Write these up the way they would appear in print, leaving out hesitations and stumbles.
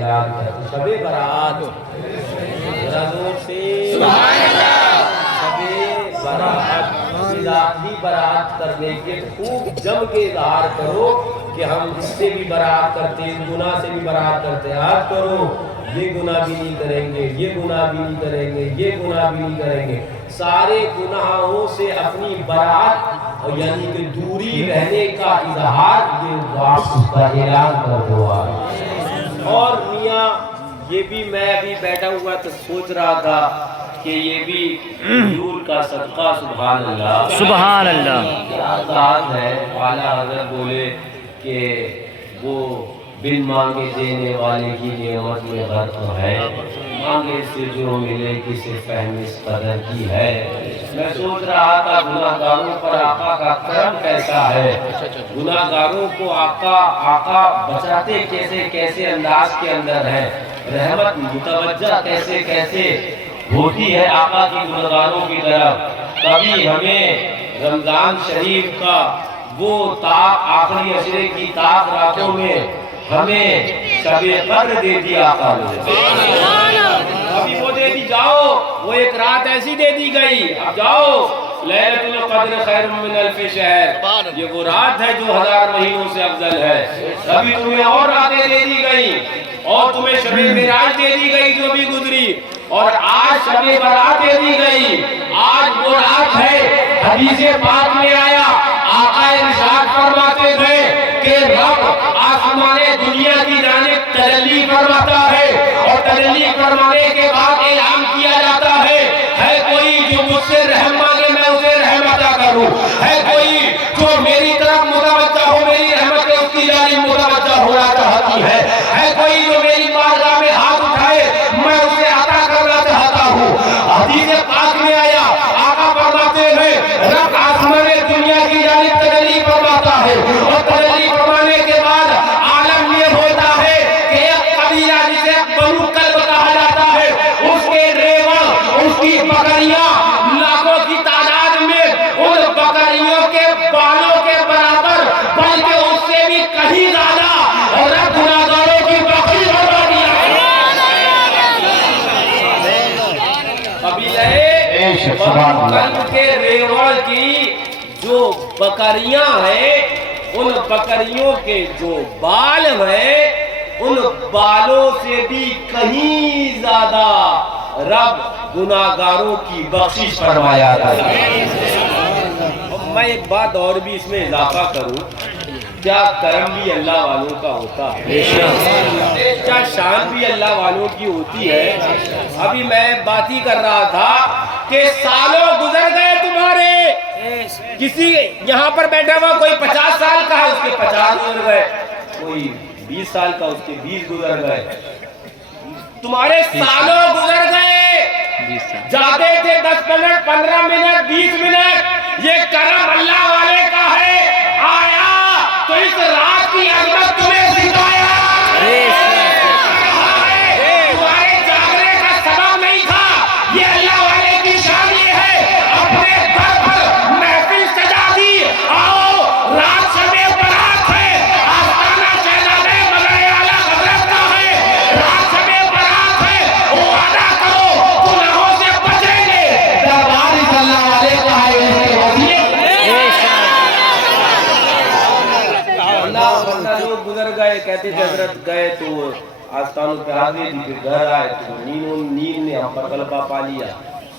شب برات رضو سے سبحان اللہ شب برات ذاتی برات کرنے کے خوب جم کے اظہار کرو کہ ہم اس سے بھی برات کرتے ہیں، گناہ سے بھی برات کرتے ہیں۔ آج کرو یہ گناہ بھی نہیں کریں گے، یہ گناہ بھی نہیں کریں گے، یہ گناہ بھی نہیں کریں گے، سارے گناہوں سے اپنی برات یعنی کہ دوری رہنے کا اظہار یہ واپس کا اعلان کر دو۔ اور میاں یہ بھی میں ابھی بیٹھا ہوا تو سوچ رہا تھا کہ یہ بھی حضور کا صدقہ سبحان اللہ سبحان اللہ کیا ذات ہے۔ اعلیٰ حضرت بولے کہ وہ بن مانگے دینے والے کی نعمت میں غرق ہے، مانگے سے جو ملے کسے فہم اس قدر کی ہے۔ میں سوچ رہا تھا گناہ گاروں پر آقا کا کرم کیسا ہے، گناہ گاروں کو آقا بچاتے کیسے کیسے انداز کے اندر ہے، رحمت متوجہ کیسے کیسے ہوتی ہے آقا کی گناہ گاروں کی طرف۔ کبھی ہمیں رمضان شریف کا وہ آخری عشرے کی تاک راتوں میں ہمیں شب قدر دے دی آقا نے، ابھی وہ دے دی، جاؤ وہ ایک رات ایسی دے دی گئی، اب جاؤ لیلۃ القدر خیر من الف شہر، یہ وہ رات ہے جو 1000 مہینوں سے افضل ہے۔ ابھی تمہیں اور راتیں دے دی گئی اور تمہیں شب معراج دے دی گئی جو بھی گزری، اور آج شب برات دے دی گئی۔ آج وہ رات ہے، حدیث پاک میں آیا آقا ارشاد فرماتے تھے کہ رب آسمان دنیا کی جانب تجلی فرماتا ہے، اور تجلی فرمانے کے بعد اعلان کیا جاتا ہے کوئی جو مجھ سے رحم مانگے میں اسے رحم عطا کروں، ہے کوئی جو میری طرف متوجہ ہو میری رحمت اس کی جانب متوجہ ہونا چاہتی ہے کوئی جو میری بارگاہ میں ہاتھ اٹھائے میں اسے عطا کرنا چاہتا ہوں۔ حدیث پاک میں آیا آقا فرماتے ہیں رب آسمان دنیا کی جانب تجلی فرماتا ہے، اور تجلی فرمانے کے بعد عالم یہ ہوتا ہے کہ ایک قبیلہ جسے بنو کلب کہا جاتا ہے، اس کے ریوڑ اس کی بکریاں لاکھوں کی تعداد میں ان بکریوں کے بالوں کے برابر بلکہ اس سے بھی کہیں زیادہ اور گناہگاروں کی بکری بنا دیا۔ قبیلہ بنو کلب کے ریوڑ کی جو بکریاں ہیں ان بکریوں کے جو بال ہیں ان بالوں سے بھی کہیں زیادہ رب گناہگاروں کی بخشش فرمایا ہے۔ میں ایک بات اور بھی اس میں اضافہ کروں، کیا کرم بھی اللہ والوں کا ہوتا ہے، کیا شان بھی اللہ والوں کی ہوتی ہے۔ ابھی میں بات ہی کر رہا تھا کہ سالوں گزر گئے تمہارے، کسی یہاں پر بیٹھا ہوا کوئی 50 سال کا ہے اس کے 50 گزر گئے، کوئی 20 سال کا اس کے 20 گزر گئے، تمہارے سالوں گزر گئے، جاتے تھے 10 منٹ 15 منٹ 20 منٹ، یہ کرم اللہ والے کا ہے۔ آیا تو اس رات کی عظمت تمہیں سکھایا، تمہارے جاگنے کا سبب نہیں تھا، یہ اللہ والے کی شان یہ ہے، اپنے در پر محفل سجا دی، آؤ رات شب برات ہے، آستانہ شہزادے ملائے اعلیٰ حضرت کا ہے، رات شب برات ہے، وہ ادا کرو گناہوں سے بچیں گے، دربار اس اللہ والے کا ہے، اس کے وسیلے اللہ لوگ گزر گئے، کہتے تھے حضرت گئے تو آستانوں پہ آگے دی، پھر گھر آئے تو نیند نے ہم پر غلبہ پا لیا،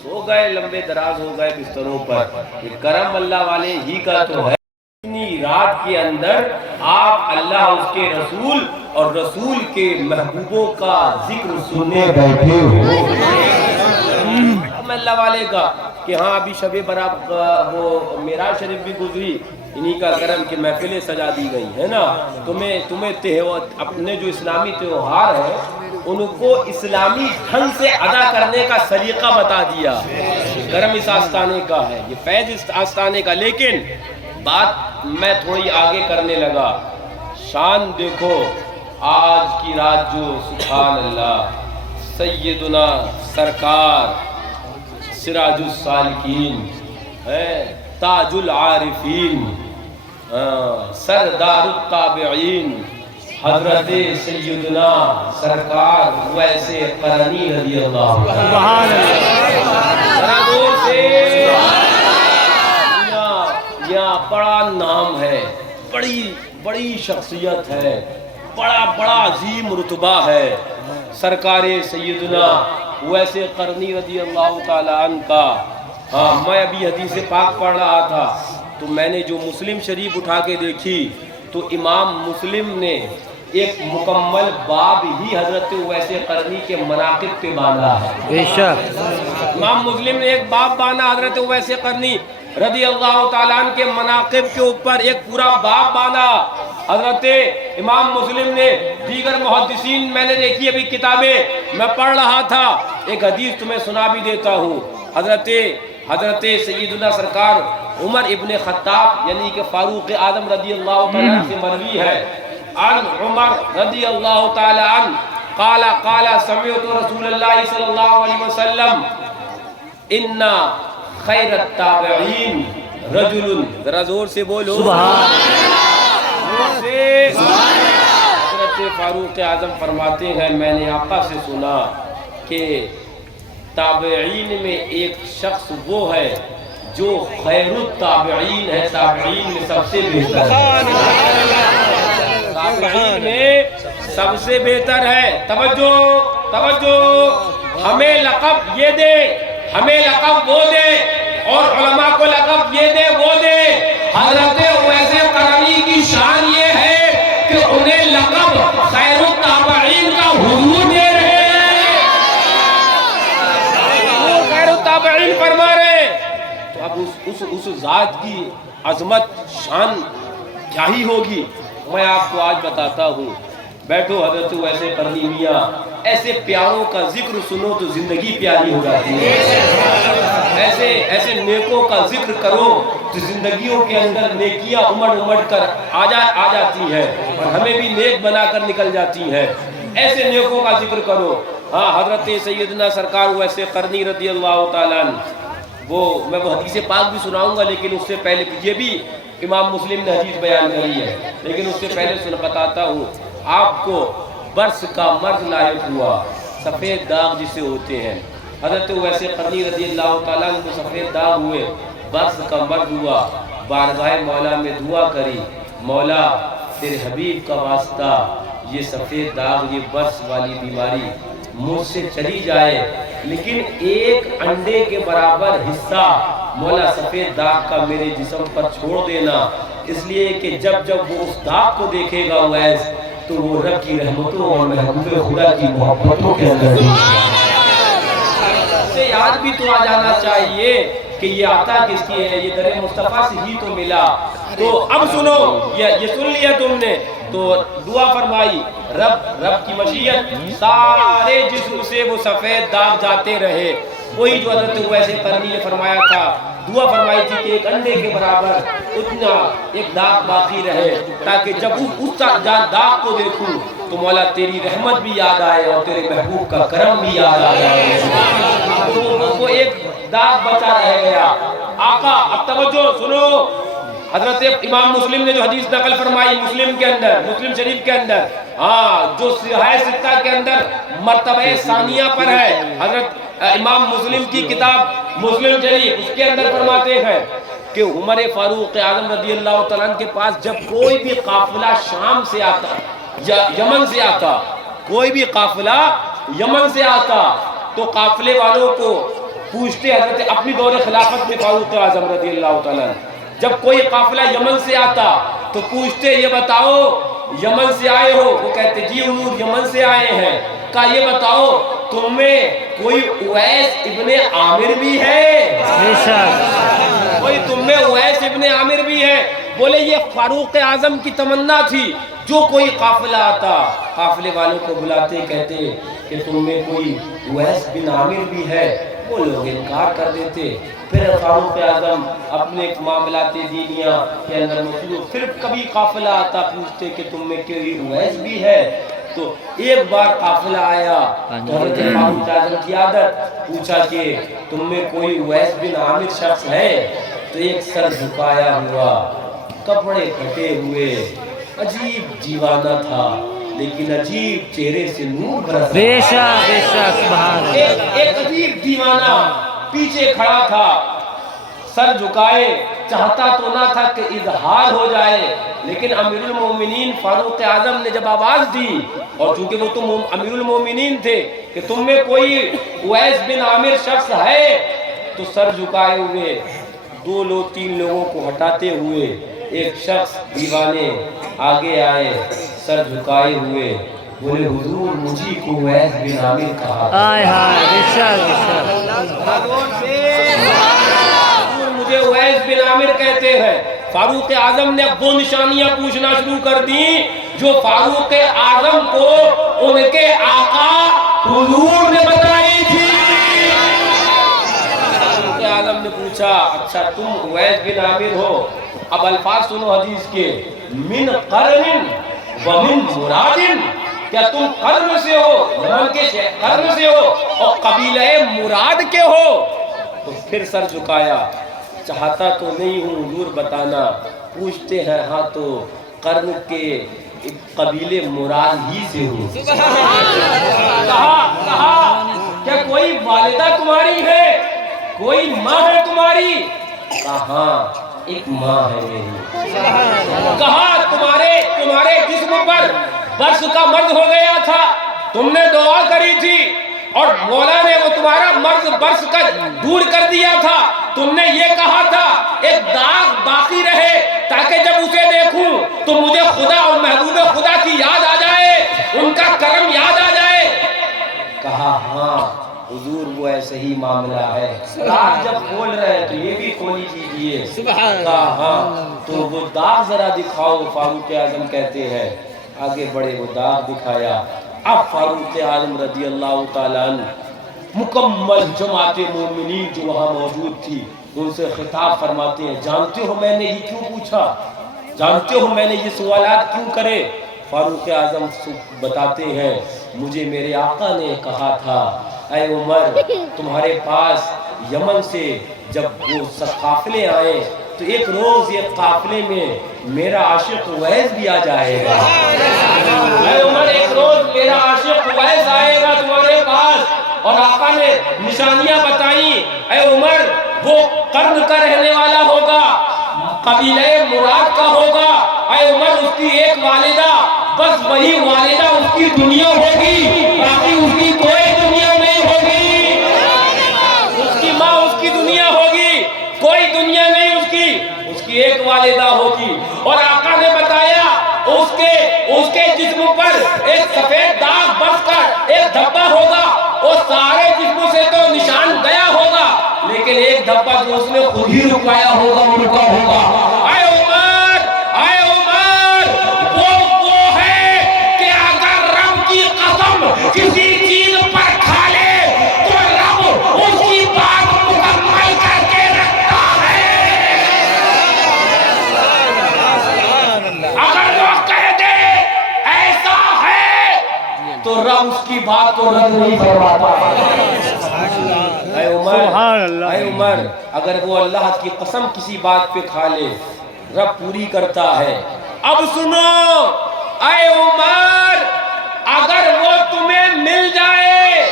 سو گئے لمبے دراز ہو گئے بستروں پر۔ یہ کرم اللہ والے ہی کا تو ہے، اتنی رات کے اندر آپ اللہ اس کے رسول اور رسول کے محبوبوں کا ذکر سننے بیٹھے ہو، اللہ والے کا کہ ہاں ابھی شب برات وہ معراج شریف بھی گزری، انہی کا کرم کہ محفلیں سجا دی گئی ہے نا، تمہیں اپنے جو اسلامی تہوار ہیں ان کو اسلامی ڈھنگ سے ادا کرنے کا سلیقہ بتا دیا، کرم اس آستانے کا ہے، یہ فیض اس آستانے کا۔ لیکن بات میں تھوڑی آگے کرنے لگا، شان دیکھو آج کی رات جو سبحان اللہ سیدنا سرکار سراج السالکین ہے، تاج العارفین، سردار التابعین، حضرت سیدنا سرکار ویسے قرنی رضی اللہ سبحان اللہ یہ بڑا نام ہے، بڑی شخصیت ہے، بڑا عظیم رتبہ ہے سرکار سیدنا ویسے قرنی رضی اللہ تعالیٰ عنہ کا۔ ہاں، میں ابھی حدیث پاک پڑھ رہا تھا تو میں نے جو مسلم شریف اٹھا کے دیکھی تو امام مسلم نے ایک مکمل باب ہی حضرت ویسے قرنی کے مناقب پہ باندھا ہے۔ بے شک امام مسلم نے ایک باب باندھا حضرت ویسے قرنی رضی اللہ تعالیٰ عنہ کے مناقب کے اوپر، ایک پورا باب باندھا حضرت امام مسلم نے۔ دیگر محدثین میں نے دیکھی ابھی کتابیں میں پڑھ رہا تھا، ایک حدیث تمہیں سنا بھی دیتا ہوں۔ حضرت سیدنا سرکار عمر ابن خطاب یعنی کہ فاروق اعظم رضی اللہ تعالیٰ عنہ سے مروی ہے، عن عمر رضی اللہ تعالیٰ عنہ قال سمعت رسول اللہ صلی اللہ علیہ وسلم ان خیر التابعین رجل، ذرا زور سے بولو سبحان حضرت فاروق اعظم فرماتے ہیں میں نے آقا سے سنا کہ تابعین میں ایک شخص وہ ہے جو خیر التابعین ہے، تابعین میں سب سے بہتر ہے، تابعین میں سب سے بہتر ہے۔ توجہ، ہمیں لقب یہ دے، ہمیں لقب وہ دے، اور علماء کو لقب یہ دے وہ دے۔ حضرت ویسے قرنی کی شان یہ ہے کہ انہیں لقب خیر التابعین کا حضور دے رہے ہیں، وہ خیر التابعین فرما رہے ہیں۔ تو اب اس ذات کی عظمت شان کیا ہی ہوگی، میں آپ کو آج بتاتا ہوں۔ بیٹھو حضرت ویسے قرنی میاں، ایسے پیاروں کا ذکر سنو تو زندگی پیاری ہو جاتی ہے، ایسے نیکوں کا ذکر کرو تو زندگیوں کے اندر نیکیاں امڑ کر آ جاتی ہیں اور ہمیں بھی نیک بنا کر نکل جاتی ہیں۔ ایسے نیکوں کا ذکر کرو۔ ہاں، حضرت سیدنا سرکار ویسے قرنی رضی اللہ تعالیٰ عنہ، میں وہ حدیث پاک بھی سناؤں گا، لیکن اس سے پہلے یہ بھی امام مسلم نے حدیث بیان کری ہے، لیکن اس سے پہلے بتاتا ہوں آپ کو۔ برس کا مرض لاحق ہوا، سفید داغ جسے ہوتے ہیں، حضرت ویسے قرنی رضی اللہ تعالیٰ عنہ کو سفید داغ ہوئے، برس کا مرض ہوا، بارگاہ مولا میں دعا کری، مولا تیرے حبیب کا واسطہ یہ سفید داغ، یہ برس والی بیماری مجھ سے چلی جائے، لیکن ایک انڈے کے برابر حصہ مولا سفید داغ کا میرے جسم پر چھوڑ دینا، اس لیے کہ جب وہ اس داغ کو دیکھے گا ویس تو وہ رب کی رحمتوں اور محبوب خدا کی محبتوں کے اندر سے یاد بھی تو آ جانا چاہیے کہ یہ عطا کس کی ہے، یہ در مصطفیٰ سے ہی تو ملا۔ تو اب سنو، یہ سن لیا تم نے تو دعا فرمائی، رب کی مشیت سارے جسم سے وہ سفید داغ جاتے رہے، وہی جو حضرت ویسے قرنی نے فرمایا تھا، دعا فرمائی تھی کہ ایک انڈے کے برابر اتنا ایک داغ باقی رہے، تاکہ جب اس داغ کو دیکھوں تو مولا تیری رحمت بھی یاد آئے اور تیرے محبوب کا کرم بھی یاد آئے۔ وہ ایک داغ بچا رہ گیا۔ آقا، اب توجہ سنو، حضرت امام مسلم نے جو حدیث نقل فرمائی مسلم شریف کے اندر، ہاں، جو صحیح ستہ کے اندر مرتبہ ثانیہ پر ہے، حضرت امام مسلم کی کتاب مسلم شریف، اس کے اندر فرماتے ہیں کہ عمر فاروق اعظم رضی اللہ تعالیٰ عنہ کے پاس جب کوئی بھی قافلہ شام سے آتا، یمن سے آتا، کوئی بھی قافلہ یمن سے آتا تو قافلے والوں کو پوچھتے، حضرت اپنی دور خلافت میں فاروق اعظم رضی اللہ تعالیٰ عنہ جب کوئی قافلہ یمن سے آتا تو پوچھتے یہ بتاؤ یمن سے آئے ہو؟ وہ کہتے جی حضور یمن سے آئے ہیں۔ کہا یہ بتاؤ تم میں کوئی اویس ابن عامر بھی ہے؟ کوئی تم میں اویس ابن عامر بھی ہے؟ بولے یہ فاروق اعظم کی تمنا تھی، جو کوئی قافلہ آتا قافلے والوں کو بلاتے کہتے کہ تم میں کوئی اویس بن عامر بھی ہے؟ وہ لوگ انکار کر دیتے۔ پھر فاروق اعظم اپنے معاملات دینیہ کے اندر مصروف، پھر کبھی قافلہ آتا پوچھتے کہ تم میں کوئی اویس بھی ہے؟ تو ایک بار قافلہ آیا تو حضرت فاروق اعظم کی عادت پوچھا کہ تم میں کوئی اویس بن عامر شخص ہے؟ تو ایک سر جھکایا ہوا، کپڑے پھٹے ہوئے، عجیب دیوانہ تھا لیکن عجیب چہرے سے نور برس بے شک سبحان اللہ. ایک عجیب دیوانہ پیچھے کھڑا تھا، سر جھکائے، چاہتا تو نہ تھا کہ اظہار ہو جائے، لیکن امیر المومنین فاروق اعظم نے جب آواز دی، اور چونکہ وہ تم امیر المومنین تھے کہ تم میں کوئی اویس بن عامر شخص ہے، تو سر جھکائے ہوئے 2 لوگ 3 لوگوں کو ہٹاتے ہوئے ایک شخص دیوانے آگے آئے، سر جھکائے ہوئے بولے حضور مجھے کو اویس بن عامر کہا. ہائے ہائے بے شک مجھے اویس بن عامر کہتے ہیں. فاروق اعظم نے اب وہ نشانیاں پوچھنا شروع کر دیں جو فاروق اعظم کو ان کے آقا حضور نے بتائی تھی. فاروق اعظم نے پوچھا اچھا تم اویس بن عامر ہو؟ اب الفاظ سنو حدیث کے، من قرن ومن مراد، کیا تم قرن سے ہو، یمن کے قرن سے ہو اور قبیلہ مراد کے ہو؟ تو پھر سر جھکایا، چاہتا تو نہیں ہوں حضور بتانا، پوچھتے ہیں ہاں تو قرن کے قبیلے مراد ہی سے ہوں. کہا کیا کوئی والدہ تمہاری ہے، کوئی ماں ہے تمہاری؟ کہا ایک ماں ہے میری. کہا تمہارے جسم پر برس کا مرض ہو گیا تھا، تم نے دعا کری تھی اور مولا نے وہ تمہارا مرض برس کا دور کر دیا تھا. تم نے یہ کہا تھا ایک داغ باقی رہے تاکہ جب اسے دیکھوں تو مجھے خدا اور محبوب خدا کی یاد آ جائے، ان کا کرم یاد آ جائے. کہا ہاں حضور وہ ایسا ہی معاملہ ہے، رات جب کھول رہے ہیں تو یہ بھی کھولی کیجئے. کہا ہاں تو وہ داغ ذرا دکھاؤ. فاروق اعظم کہتے ہیں آگے بڑے، وہ داغ دکھایا. اب فاروق اعظم رضی اللہ تعالیٰ عنہ مکمل جماعت مومنین جو وہاں موجود تھی ان سے خطاب فرماتے ہیں، جانتے ہو میں نے یہ کیوں پوچھا، جانتے ہو میں نے یہ سوالات کیوں کرے؟ فاروق اعظم بتاتے ہیں مجھے میرے آقا نے کہا تھا اے عمر تمہارے پاس یمن سے جب وہ قافلے آئے تو ایک روز ایک قافلے میں میرا عاشق اویس بھی آ جائے گا. اے عمر ایک روز میرا عاشق اویس آئے گا تمہارے پاس. اور آقا نے نشانیاں بتائیں، اے عمر وہ قرن کا رہنے والا ہوگا، قبیلہ مراد کا ہوگا. اے عمر اس کی ایک والدہ، بس وہی والدہ اس کی دنیا ہوگی، باقی اس کی کوئی دنیا نہیں ہوگی. اس کی ماں اس کی دنیا ہوگی، کوئی دنیا نہیں اس کی ایک والدہ ہوگی. اور آقا نے بتایا اس کے جسم پر ایک سفید داغ بس کر ایک دھبا ہوگا، وہ سارے جسم سے تو نشان گیا ہوگا لیکن ایک دھبا جو اس نے خود ہی رکایا ہوگا وہ رکا ہوگا. اے عمر وہ ہے کہ اگر رب کی قسم کسی چیز پر کھا لے تو رب اس کی بات مکمل کر کے رکھتا ہے. اگر وہ کہہ دے ایسا ہے تو رب اس کی بات کو رد نہیں فرماتا. اے عمر اگر وہ اللہ کی قسم کسی بات پہ کھا لے رب پوری کرتا ہے. اب سنو اے عمر اگر وہ تمہیں مل جائے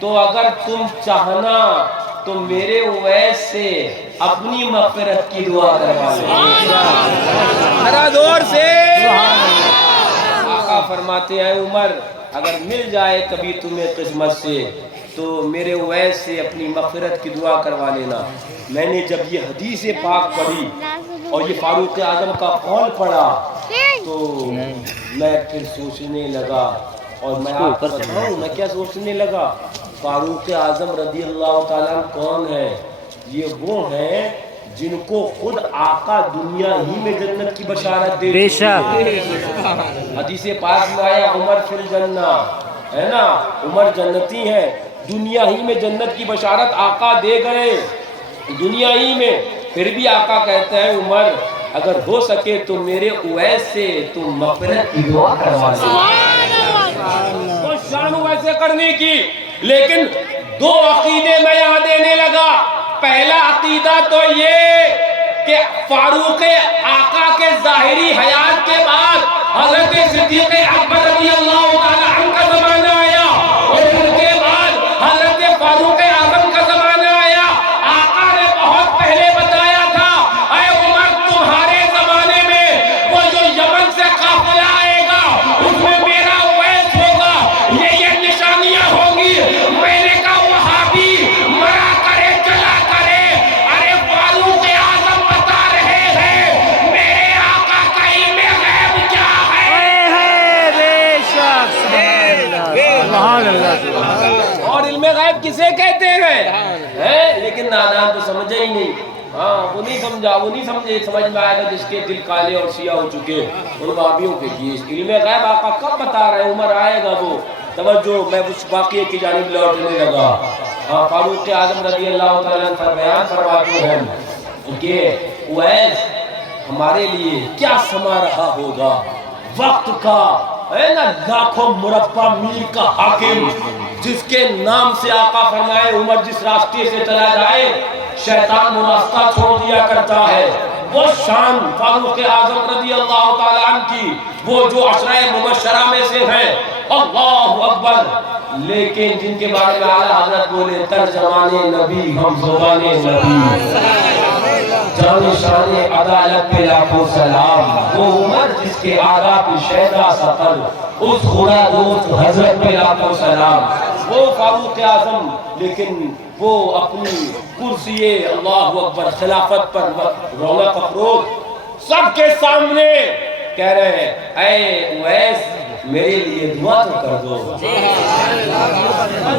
تو اگر تم چاہنا تو میرے اویس سے اپنی مغفرت کی دعا کروا لیں. ذرا زور سے. آقا فرماتے ہیں عمر اگر مل جائے کبھی تمہیں قسمت سے تو میرے اویس سے اپنی مغفرت کی دعا کروا لینا. میں نے جب یہ حدیث پاک پڑھی اور یہ فاروق اعظم کا قول پڑھا تو میں پھر سوچنے لگا، اور میں آپ کو بتاؤں میں کیا سوچنے لگا. فاروق اعظم رضی اللہ تعالیٰ کون ہے؟ یہ وہ ہیں جن کو خود آقا دنیا ہی میں جنت کی بشارت دے. بے شک حدیث پاک میں آیا عمر فی الجنہ، ہے نا، عمر جنتی ہیں. دنیا ہی میں جنت کی بشارت آقا دے گئے دنیا ہی میں. پھر بھی آقا کہتے ہیں عمر اگر ہو سکے تو میرے اویس سے تم مغفرت کی دعا کروا لیں. وہ شان ویسے کرنے کی. لیکن 2 عقیدے میں یہاں دینے لگا. پہلا عقیدہ تو یہ کہ فاروق آقا کے ظاہری حیات کے بعد حضرت صدیق اکبر رضی اللہ تعالی عنہ کا زمانہ آیا اور ان کے بعد حضرت فاروق اعظم کا زمانہ آیا. آقا نے بہت پہلے بتایا تھا اے عمر تمہارے زمانے میں وہ جو یمن سے قافلہ آئے گا اس میں میرا اویس ہوگا, یہ نشانیاں ہوں گی. میں نے کہا وہابی مرا کرے چلا کرے, ارے فاروق اعظم بتا رہے ہیں میرے آقا کا علم غیب کیا ہے. بے شک سبحان اللہ. اور علم غیب کسے کہتے ہیں لیکن نادان تو سمجھے ہی نہیں. ہاں وہ نہیں سمجھا, وہ نہیں سمجھے, سمجھ میں آئے گا جس کے دل کالے اور سیاہ ہو چکے ان وہابیوں کے کیے. علم غیب آقا کب بتا رہے ہیں, عمر آئے گا وہ. توجہ, میں اس واقعے کی جانب لوٹنے لگا. ہاں فاروق اعظم رضی اللہ تعالیٰ عنہ پر بیان فرماتے ہیں کہ اویس ہمارے لیے کیا سما رہا ہوگا وقت کا, ہے نا, لاکھوں مربع میل کا حاکم جس کے نام سے آقا فرمائے عمر جس راستے سے چلا جائے شیطان وہ راستہ چھوڑ دیا کرتا ہے. وہ شان فاروق اعظم رضی اللہ تعالیٰ عنہ کی, وہ جو عشرہ مبشرہ میں سے ہیں, اللہ اکبر. لیکن جن کے بارے میں اعلیٰ حضرت بولے ترجمان نبی ہم زبان نبی جان شان عدالت پہ لاکھوں سلام. وہ عمر جس کے آداب شہدہ سفر اس خدا دوست حضرت پہ لاکھوں سلام. وہ فاروق اعظم لیکن وہ اپنی کرسی اللہ اکبر خلافت پر رونق افروز سب کے سامنے کہہ رہے ہیں اے اویس میرے لیے دعا تو کر دو.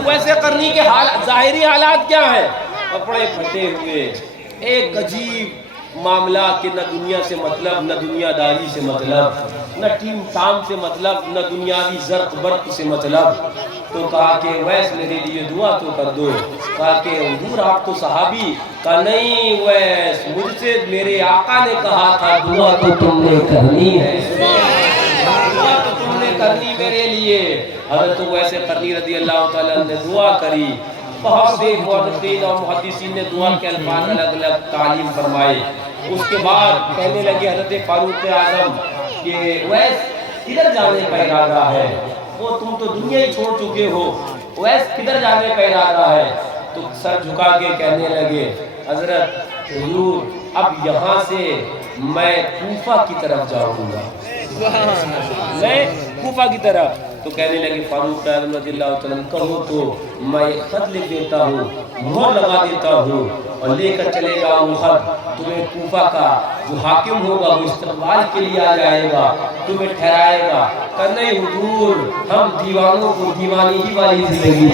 ویسے کرنی کے ظاہری حالات کیا ہیں, کپڑے پھٹے ہوئے, ایک عجیب معاملہ کہ نہ دنیا سے مطلب, نہ دنیا داری سے مطلب, نہ ٹیم ٹام سے مطلب, نہ دنیاوی زرق برق سے مطلب. تو کہا کہ ویس میرے لیے دعا تو کر دو. کہا کہ حضور آپ تو صحابی. کہا نہیں ویس, مجھ سے میرے آقا نے کہا تھا دعا تو تم نے کرنی ہے, دعا تو تم نے کرنی میرے لیے. حضرت ویسے قرنی رضی اللہ تعالیٰ نے دعا کری. بہت سے مورخین اور محدثین نے دعا کے الفاظ الگ الگ تعلیم فرمائے. اس کے بعد کہنے لگے حضرت فاروق اعظم کہ ویس کدھر جانے کا ارادہ ہے, وہ تم تو دنیا ہی چھوڑ چکے ہو, ویس کدھر جانے کا ارادہ ہے. تو سر جھکا کے کہنے لگے حضرت حضور اب یہاں سے میں کوفہ کی طرف جاؤں گا, میں کوفہ کی طرف. تو کہنے لگے فاروق اعظم رضی اللہ تعالیٰ عنہ کہو تو میں ایک خط لکھ دیتا ہوں, مہر لگا دیتا ہوں اور لے کر چلے گا وہ خط. تمہیں کوفہ کا جو حاکم ہوگا وہ استقبال کے لیے آ جائے گا, تمہیں ٹھہرائے گا. کہ نہیں حضور ہم دیوانوں کو دیوانی ہی والی زندگی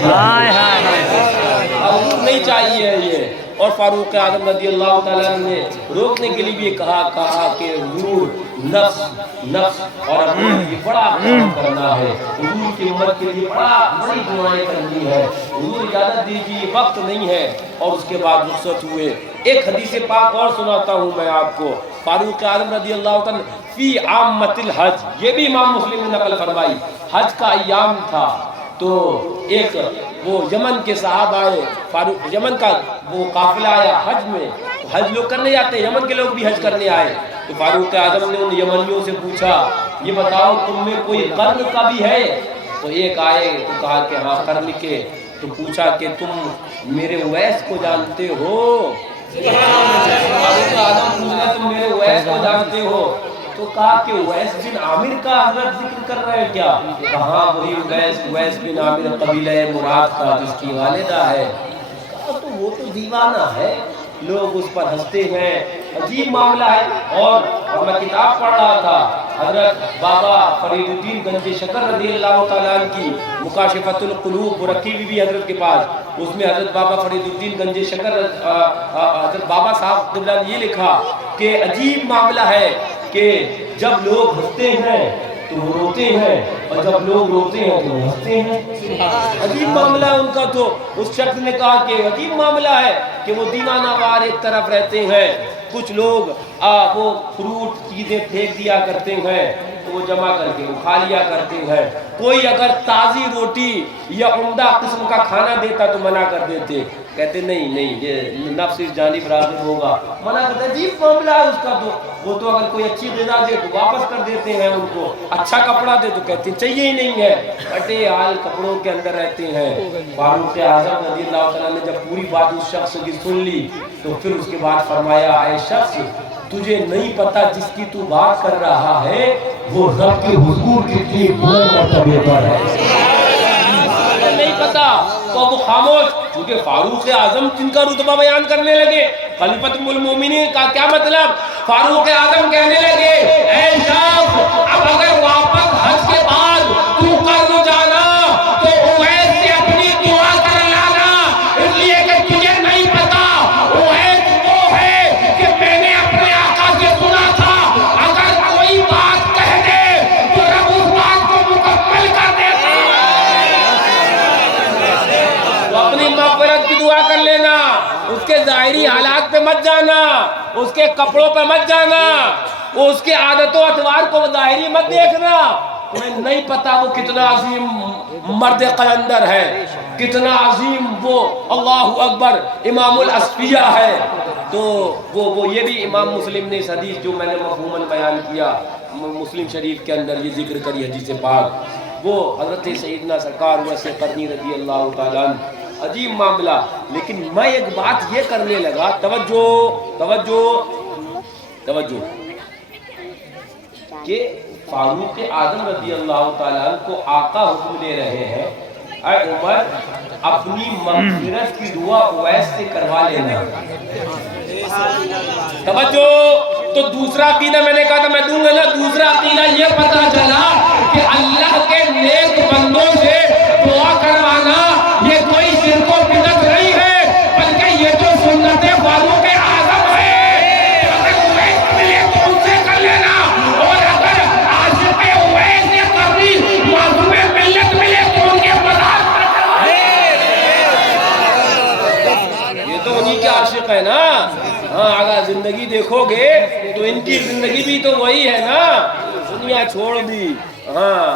حضور نہیں چاہیے یہ. اور فاروق اعظم رضی اللہ تعالیٰ نے روکنے کے لیے بھی کہا کہ حضور نفس نفس اور اپنے بڑا کام کرنا ہے, حضور کی امت کے لیے بڑی دعائیں کرنی ہے, حضور اجازت دیجیے وقت نہیں ہے. اور اس کے بعد رخصت ہوئے. ایک حدیث پاک اور سناتا ہوں میں آپ کو. فاروق اعظم رضی اللہ تعالیٰ فی عامت الحج, یہ بھی امام مسلم نے نقل فرمائی, حج کا ایام تھا تو ایک وہ یمن کے صحابہ آئے, فاروق یمن کا وہ قافلہ آیا حج میں. حج لوگ کرنے جاتے ہیں, یمن کے لوگ بھی حج کرنے آئے. تو فاروق اعظم نے ان یمنیوں سے پوچھا یہ بتاؤ تم میں کوئی قرن کا بھی ہے. تو ایک آئے تو کہا کہ ہاں قرن کے. تو پوچھا کہ تم میرے اویس کو جانتے ہو. فاروق اعظم پوچھا تم میرے اویس کو جانتے ہو. تو کہا کہ اویس بن عامر کا حضرت ذکر کر رہے ہیں کیا. کہاں وہی اویس بن عامر قبیلہ مراد کا جس کی والدہ ہے. تو وہ تو دیوانہ ہے, لوگ اس پر ہنستے ہیں, عجیب معاملہ ہے. اور میں کتاب پڑھ رہا تھا حضرت بابا فرید الدین گنج شکر رضی اللہ تعالیٰ عنہ کی مکاشفۃ القلوب رکھی ہوئی بھی حضرت کے پاس. اس میں حضرت بابا فرید الدین گنج شکر حضرت بابا صاحب قبلہ نے یہ لکھا کہ عجیب معاملہ ہے کہ جب لوگ ہنستے ہیں تو وہ روتے ہیں اور جب لوگ روتے ہیں تو وہ ہنستے ہیں. عجیب معاملہ ہے ان کا. تو اس شخص نے کہا کہ عجیب معاملہ ہے کہ وہ دیوانہ وار ایک طرف رہتے ہیں, کچھ لوگ وہ فروٹ چیزیں پھینک دیا کرتے ہیں, تو وہ جمع کر کے وہ کھا لیا کرتے ہیں. کوئی اگر تازی روٹی یا عمدہ قسم کا کھانا دیتا تو منع کر دیتے, کہتے نہیں یہ نفس اس جانب راغب ہوگا, منع کرتے. عجیب معاملہ ہے اس کا. تو وہ تو اگر کوئی اچھی غذا دے تو واپس کر دیتے ہیں ان کو, اچھا کپڑا دے تو کہتے ہیں چاہیے ہی نہیں ہے, پھٹے حال کپڑوں کے اندر رہتے ہیں. فاروق اعظم رضی اللہ تعالیٰ نے جب پوری بات اس شخص کی سن لی تو پھر اس کے بعد فرمایا, اے شخص تجھے نہیں پتا جس کی تو بات کر رہا ہے وہ رب کے حضور کتنی بلند مرتبے پر ہے. نہیں پتا تو وہ خاموش, کیونکہ فاروق اعظم جن کا رتبہ بیان کرنے لگے, خلیفۃ المؤمنین کا کیا مطلب, فاروق اعظم کہنے لگے اے شخص اب اگر واپس حج کے بعد تو قرض جانا تو اویس سے اپنی دعا کر لانا, اس لیے کہ تجھے نہیں پتا اویس وہ ہے کہ میں نے اپنے آقا سے سنا تھا اگر کوئی بات کہہ دے تو رب اس بات کو مکمل کر دیتا. تو اپنی مغفرت کی دعا کر لینا, اس کے ظاہری حالات پہ مت جانا, اس کے کپڑوں پہ مت جانا, اس کے عادت و اطوار کو ظاہری مت دیکھنا. تمہیں نہیں پتا وہ کتنا عظیم مرد قلندر ہے, کتنا عظیم وہ اللہ اکبر امام الاصفیاء ہے. تو وہ یہ بھی امام مسلم نے اس حدیث جو میں نے مفہوماً بیان کیا مسلم شریف کے اندر یہ ذکر کری حدیث پاک, وہ حضرت سیدنا سرکار اویس قرنی رضی اللہ تعالیٰ عنہ. عجیب معاملہ. لیکن میں ایک بات یہ کرنے لگا, توجہ کہ فاروق اعظم رضی اللہ تعالیٰ عنہ کو آقا حکم دے رہے ہیں, اے عمر اپنی مغفرت کی دعا اویس سے کروا لینا. توجہ. تو دوسرا عقیدہ میں نے کہا تھا میں دوں گا نا, دوسرا عقیدہ یہ پتا چلا کہ اللہ کے نیک بندوں سے دعا کروانا یہ کوئی شرک و بدعت نہیں ہے, بلکہ یہ تو سنت فاروق اعظم ہے. اگر اویس ملے تو ان سے کر لینا, اور اگر عاشق اویس قرنی معصوم ملت ملے تو ان کے مزار پر کروانا. یہ تو انہی کے عاشق ہے نا. ہاں اگر زندگی دیکھو گے تو ان کی زندگی بھی تو وہی ہے نا, دنیا چھوڑ دی. ہاں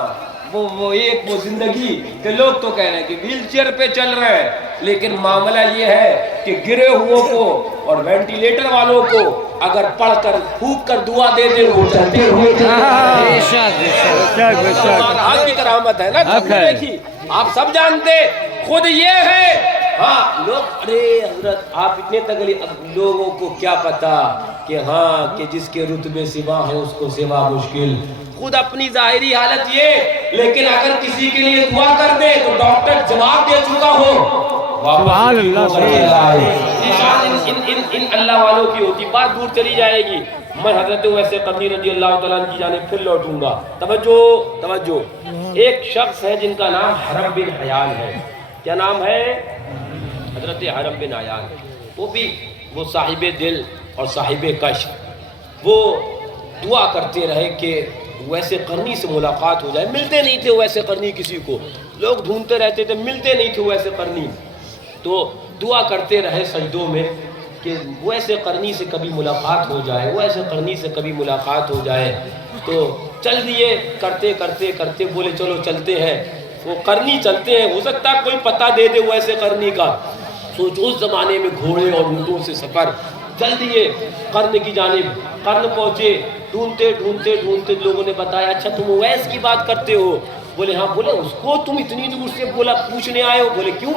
وہ ایک وہ زندگی کہ لوگ تو کہہ رہے ہیں کہ ویل چیئر پہ چل رہے ہیں, لیکن معاملہ یہ ہے کہ گرے ہوئوں کو اور وینٹیلیٹر والوں کو اگر پڑھ کر پھونک کر دعا دے دے وہ چلتے ہوئے آج کی کرامت ہے نا. دیکھیے آپ سب جانتے خود یہ ہے. ہاں لوگ ارے حضرت آپ اتنے تکلیف, لوگوں کو کیا پتا کہ ہاں کہ جس کے رتبے سوا ہے اس کو سوا مشکل, خود اپنی ظاہری حالت یہ. لیکن اگر کسی کے لیے دعا کر دے تو ڈاکٹر جواب دے چکا ہو. سبحان اللہ. ان اللہ والوں کی ہوتی بات دور چلی جائے گی. میں حضرت اویس قرنی رضی اللہ تعالیٰ عنہ کی جانب پھر لوٹوں گا. توجہ. ایک شخص ہے جن کا نام حرم بن حیان ہے. کیا نام ہے؟ حضرت حرم بن حیان. وہ صاحب دل اور صاحب کشف. وہ دعا کرتے رہے کہ اویس قرنی سے ملاقات ہو جائے. ملتے نہیں تھے اویس قرنی کسی کو, لوگ ڈھونڈتے رہتے تھے, ملتے نہیں تھے اویس قرنی. تو دعا کرتے رہے سجدوں میں کہ اویس قرنی سے کبھی ملاقات ہو جائے, اویس قرنی سے کبھی ملاقات ہو جائے. تو چل دیے, کرتے کرتے کرتے بولے چلو چلتے ہیں. وہ قرنی چلتے ہیں, ہو سکتا ہے کوئی پتہ دے دے اویس قرنی کا. سوچو اس زمانے میں گھوڑے اور اونٹوں سے سفر. چل دیے قرن کی جانب. قرن پہنچے, ڈھونڈتے ڈھونڈتے ڈھونڈتے لوگوں نے بتایا اچھا تم اویس کی بات کرتے ہو. بولے ہاں. بولے اس کو تم اتنی دور سے بولا پوچھنے آئے ہو؟ بولے کیوں؟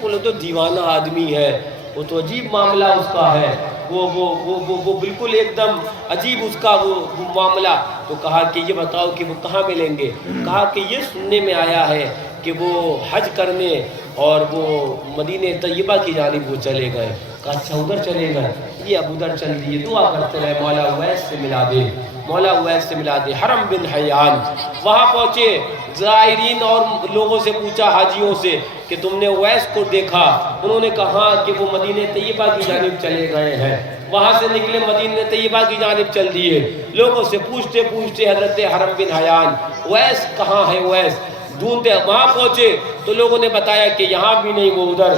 بولے تو دیوانہ آدمی ہے, وہ تو عجیب معاملہ اس کا ہے, وہ بالکل ایک دم عجیب اس کا وہ معاملہ. تو کہا کہ یہ بتاؤ کہ وہ کہاں ملیں گے؟ کہا کہ یہ سننے میں آیا ہے کہ وہ حج کرنے اور وہ مدینہ طیبہ کی جانب وہ چلے گئے. کہا اچھا ادھر چلے گئے. یہ اب ادھر چل دیے. دعا کرتے رہے مولا اویس سے ملا دے, مولا اویس سے ملا دے. حرم بن حیان وہاں پہنچے. زائرین اور لوگوں سے پوچھا, حاجیوں سے, کہ تم نے اویس کو دیکھا؟ انہوں نے کہا کہ وہ مدینہ طیبہ کی جانب چلے گئے ہیں. وہاں سے نکلے مدینہ طیبہ کی جانب چل دیے. لوگوں سے پوچھتے پوچھتے حضرت حرم بن حیان اویس کہاں ہے اویس ڈھونڈتے. وہاں پہنچے تو لوگوں نے بتایا کہ یہاں بھی نہیں, وہ ادھر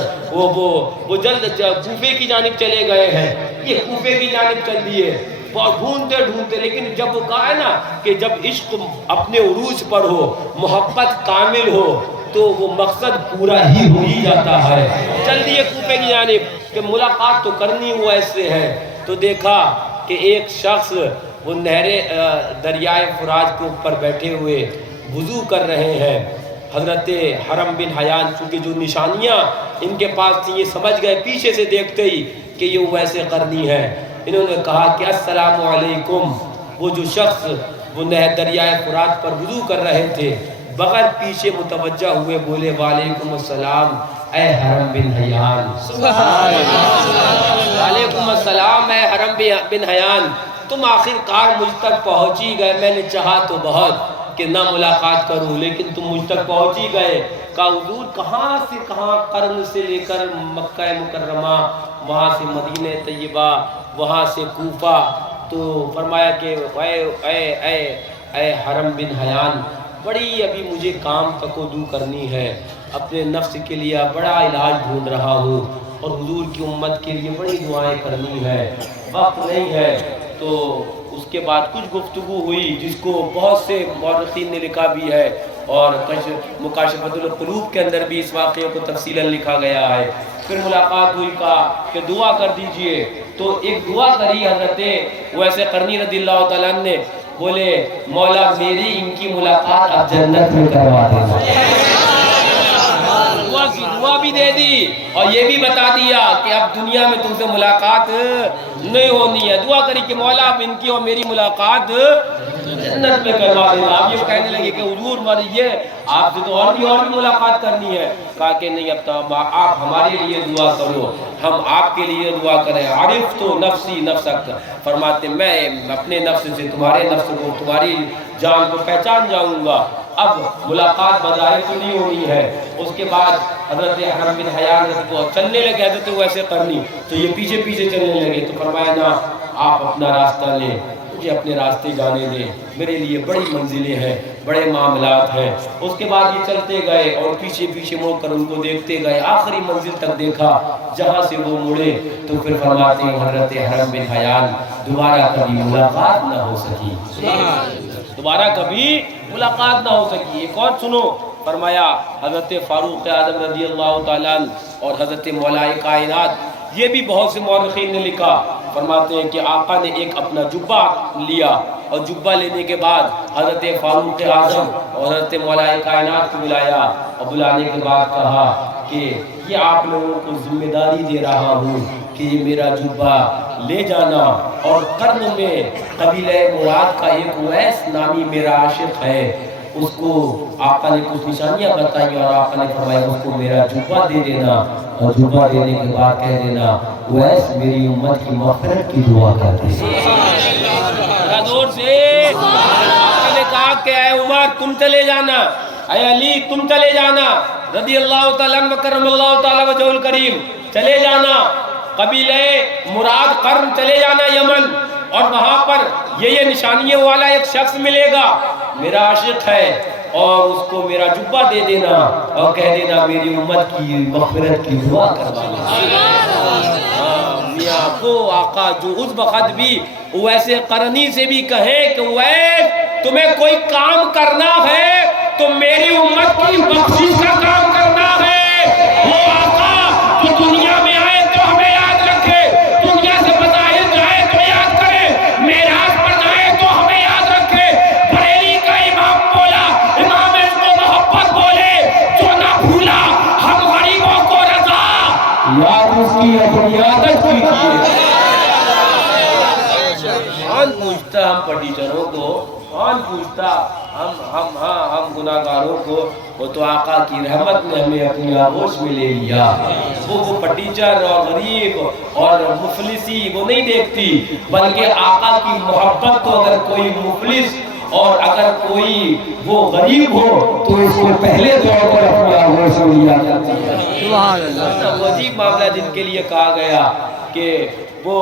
وہ جلد کوفے کی جانب چلے گئے ہیں. یہ کوفے کی جانب چل دیے. بہت ڈھونڈتے ڈھونڈتے، لیکن جب وہ کہا ہے نا کہ جب عشق اپنے عروج پر ہو، محبت کامل ہو، تو وہ مقصد پورا ہی جاتا ہے۔ چل دیے کوفے کی جانب کہ ملاقات تو کرنی ہوا ایسے ہے، تو دیکھا کہ ایک شخص وہ نہر دریائے فرات کے اوپر بیٹھے ہوئے وضو کر رہے ہیں۔ حضرت حرم بن حیان چونکہ جو نشانیاں ان کے پاس تھیں یہ سمجھ گئے پیچھے سے دیکھتے ہی کہ یہ ویسے کرنی ہے۔ انہوں نے کہا کہ السلام علیکم۔ وہ جو شخص وہ نہر دریائے فرات پر وضو کر رہے تھے بغیر پیچھے متوجہ ہوئے بولے وعلیکم السلام اے حرم بن حیان۔ وعلیکم السلام اے حرم بن حیان، تم آخر کار مجھ تک پہنچ ہی گئے، میں نے چاہا تو بہت کہ نہ ملاقات کروں لیکن تم مجھ تک پہنچ ہی گئے۔ کہا حضور کہاں سے کہاں، قرن سے لے کر مکہ مکرمہ، وہاں سے مدینہ طیبہ، وہاں سے کوفہ، تو فرمایا کہ اے حرم بن حیان، بڑی ابھی مجھے کام تکودو کرنی ہے، اپنے نفس کے لیے بڑا علاج ڈھونڈ رہا ہوں اور حضور کی امت کے لیے بڑی دعائیں کرنی ہے، وقت نہیں ہے۔ تو اس کے بعد کچھ گفتگو ہوئی جس کو بہت سے مورخین نے لکھا بھی ہے، اور مکاشفۃ القلوب کے اندر بھی اس واقعے کو تفصیلاً لکھا گیا ہے۔ پھر ملاقات ہوئی، کہا کہ دعا کر دیجئے، تو ایک دعا کری حضرت ویسے قرنی رضی اللہ تعالیٰ عنہ نے، بولے مولا میری ان کی ملاقات اب جنت میں کروا دینا۔ دعا کی دعا بھی دے دی اور یہ بھی بتا دیا کہ اب دنیا میں تم سے ملاقات نہیں ہونی ہے۔ دعا کری کہ مولا اب ان کی اور میری ملاقات جنت میں کروا دینا۔ اب یہ کہنے لگے کہ حضور مریے آپ سے تو اور بھی ملاقات کرنی ہے۔ کہا کہ نہیں، اب تو آپ ہمارے لیے دعا کرو، ہم آپ کے لیے دعا کریں۔ عارف تو نفسی نفسک، فرماتے میں اپنے نفس سے تمہارے نفس کو، تمہاری جان کو پہچان جاؤں گا، اب ملاقات بظاہر تو نہیں ہونی ہے۔ اس کے بعد حضرت حرم بن حیان کو چلنے لگے، حضرت ویسے کرنی تو یہ پیچھے پیچھے چلنے لگے، تو فرمایا نا آپ اپنا راستہ لیں، مجھے اپنے راستے جانے دیں، میرے لیے بڑی منزلیں ہیں، بڑے معاملات ہیں۔ اس کے بعد یہ چلتے گئے اور پیچھے پیچھے مڑ کر ان کو دیکھتے گئے، آخری منزل تک دیکھا، جہاں سے وہ مڑے تو پھر فرماتے ہیں حضرت حرم بن حیان دوبارہ کبھی ملاقات نہ ہو سکی، دوبارہ کبھی ملاقات نہ ہو سکی۔ ایک اور سنو، فرمایا حضرت فاروق اعظم رضی اللہ تعالیٰ عنہ اور حضرت مولا کائنات، یہ بھی بہت سے مورخین نے لکھا، فرماتے ہیں کہ آقا نے ایک اپنا جبہ لیا اور جبہ لینے کے بعد حضرت فاروق اعظم اور حضرت مولا کائنات کو بلایا اور بلانے کے بعد کہا کہ یہ آپ لوگوں کو ذمہ داری دے رہا ہوں کہ یہ میرا جبہ لے جانا، اور قرن میں قبیلہ مراد کا ایک اویس نامی میرا عاشق ہے، اس کو آقا نے کچھ نشانیاں بتائی اور آقا نے فرمایا اس کو میرا جبہ دے دینا، اور جبہ دینے کے بعد کہہ دینا اویس میری امت کی مغفرت کی دعا کرتے ہیں۔ دور سے آقا نے کہا کہ اے عمر تم چلے جانا، اے علی تم چلے جانا، رضی اللہ تعالیٰ عنہ کرم اللہ تعالیٰ وجہ الکریم، چلے جانا قبیلہ مراد قرن، چلے جانا یمن، اور وہاں پر یہ نشانیوں والا ایک شخص ملے گا، میرا عاشق ہے، اور اس کو میرا جبہ دے دینا اور کہہ دینا میری امت کی مغفرت کی دعا کروانا۔ میاں وہ آقا جو اس وقت بھی ویسے قرنی سے بھی کہے کہ ویس تمہیں کوئی کام کرنا ہے تو میری امت کی بخشش کا کام کرنا ہے، وہ آقا جو دنیا میں آئے تو ہمیں یاد رکھے، دنیا سے بظاہر جائے تو یاد کرے، معراج پر جائے تو ہمیں یاد رکھے۔ بریلی کا امام بولا، امام اس کو محبت بولے، جو نہ بھولا ہم غریبوں کو رضا یاد اس کی اپنی عادت کیجیے۔ کون پوچھتا ہم پٹیچروں کو، کون پوچھتا ہم گناہگاروں کو، وہ تو آقا کی رحمت نے ہمیں اپنی آغوش میں لے لیا۔ وہ پٹیچر اور غریب اور مفلسی وہ نہیں دیکھتی، بلکہ آقا کی محبت کو اگر کوئی مفلس اور اگر کوئی وہ غریب ہو تو اس کو پہلے طور پر اپنی آغوش میں لیا جاتی ہے۔ سبحان اللہ۔ وہ عجیب معاملہ جن کے لیے کہا گیا کہ وہ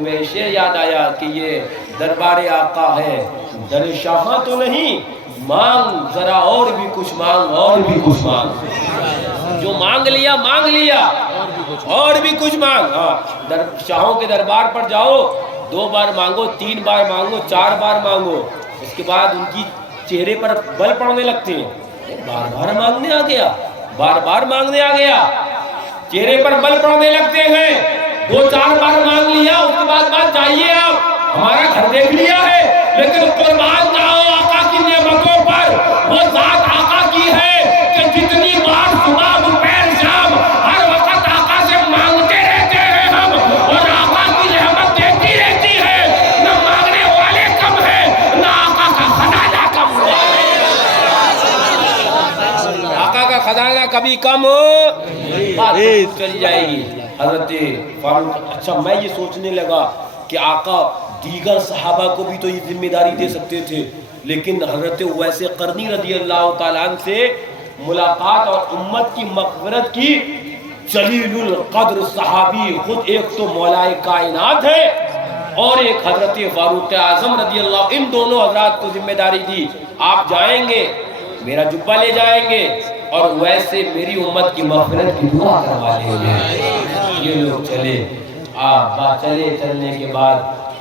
میں شعر یاد آیا کہ یہ دربار آقا ہے، در شاہاں تو نہیں، مانگ ذرا اور بھی کچھ مانگ، اور بھی کچھ مانگ، جو مانگ لیا اور بھی کچھ مانگ۔ ہاں شاہوں کے دربار پر جاؤ 2 بار مانگو، 3 بار مانگو، 4 بار مانگو، اس کے بعد ان کی چہرے پر بل پڑنے لگتے ہیں، بار بار مانگنے آ گیا، بار بار مانگنے آ گیا، چہرے پر بل پڑنے لگتے ہیں، 2-4 بار مانگ لیا، اس کے بعد بات چاہیے آپ، ہمارا گھر دیکھ لیا ہے، لیکن قربان جاؤ آقا کی نعمتوں پر، وہ ذات آقا کی ہے کہ جتنی بار صبح دوپہر شام ہر وقت آقا سے مانگتے رہتے ہیں ہم، اور آقا کی رحمت دیتی رہتی ہے، نہ مانگنے والے کم ہیں، نہ آقا کا خزانہ کم ہوا ہے، آقا کا خزانہ کبھی کم بات چلی جائے گی۔ حضرت فاروق، اچھا میں یہ سوچنے لگا کہ آقا دیگر صحابہ کو بھی تو یہ ذمہ داری دے سکتے تھے، لیکن حضرت اویس قرنی رضی اللہ تعالیٰ عنہ سے ملاقات اور امت کی مغفرت کی، جلیل القدر صحابی خود ایک تو مولا کائنات ہے اور ایک حضرت فاروق اعظم رضی اللہ، ان دونوں حضرات کو ذمہ داری دی، آپ جائیں گے میرا جبہ لے جائیں گے اور ویسے میری امت کی مغفرت کی دعا کروا لیں گے۔ یہ لوگ چلے، آپ چلے، چلنے کے بعد